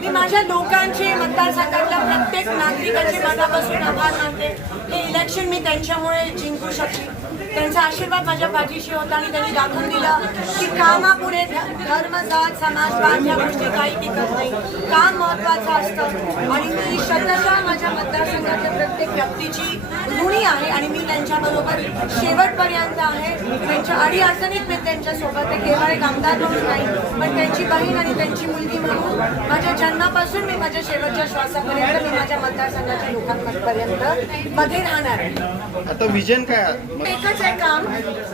मी माझ्या लोकांचे मतदारसंघातल्या प्रत्येक नागरिकाचे मनापासून आभार मानते. हे इलेक्शन मी त्यांच्यामुळे जिंकू शकले. त्यांचा आशीर्वाद माझ्या पाठीशी होता आणि त्यांनी दाखवून दिलं की कामापुढे धर्म, जात, समाजवाद या गोष्टी काही टिकत नाही. काम महत्वाचं असतं आणि मी शतशः माझ्या मतदारसंघातल्या प्रत्येक व्यक्तीची ऋणी आहे आणि मी त्यांच्याबरोबर शेवटपर्यंत आहे. त्यांच्या अडीअडचणीत मी त्यांच्यासोबत आहे. केवळ एक आमदार म्हणून नाही, पण त्यांची बहीण आणि त्यांची मुलगी म्हणून माझ्या जन्मापासून मी माझ्या शेवटच्या श्वासापर्यंत मी माझ्या मतदारसंघाच्या लोकांपर्यंत मध्ये राहणार आहे. आता विजन काय? एकच आहे काम.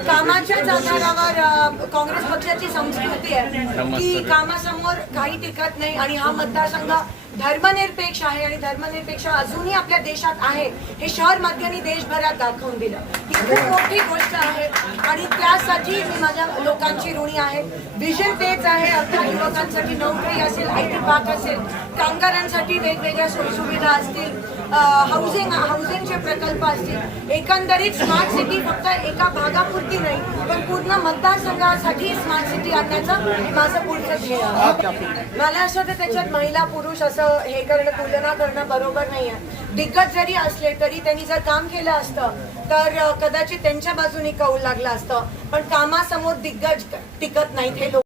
कामाच्याच आधारावर काँग्रेस पक्षाची संस्कृती आहे की कामासमोर काही टिकत नाही आणि हा मतदारसंघ धर्मनिरपेक्ष आहे आणि धर्मनिरपेक्ष अजूनही आपल्या देशात आहे हे शहर मध्यनी देशभरात दाखवून दिलं. ही खूप मोठी गोष्ट आहे आणि त्यासाठी मी माझ्या लोकांची ऋणी आहे. विजन तेच आहे. आपल्या युवकांसाठी नोकरी असेल, IT पार्क असेल, कामगारांसाठी वेगवेगळ्या सोयीसुविधा असतील, हाऊसिंगचे प्रकल्प असतील. एकंदरीत स्मार्ट सिटी फक्त एका भागापुरती नाही पण पूर्ण मतदारसंघासाठी स्मार्ट सिटी आणण्याचा माझं पुढचं ध्येय आहे. मला असं वाटतं त्याच्यात महिला पुरुष असं हे करणं, तुलना करणं बरोबर नाही आहे. दिग्गज जरी असले तरी त्यांनी जर काम केलं असतं तर कदाचित त्यांच्या बाजूने कौल लागलं असतं, पण कामासमोर दिग्गज टिकत नाहीत हे लोक.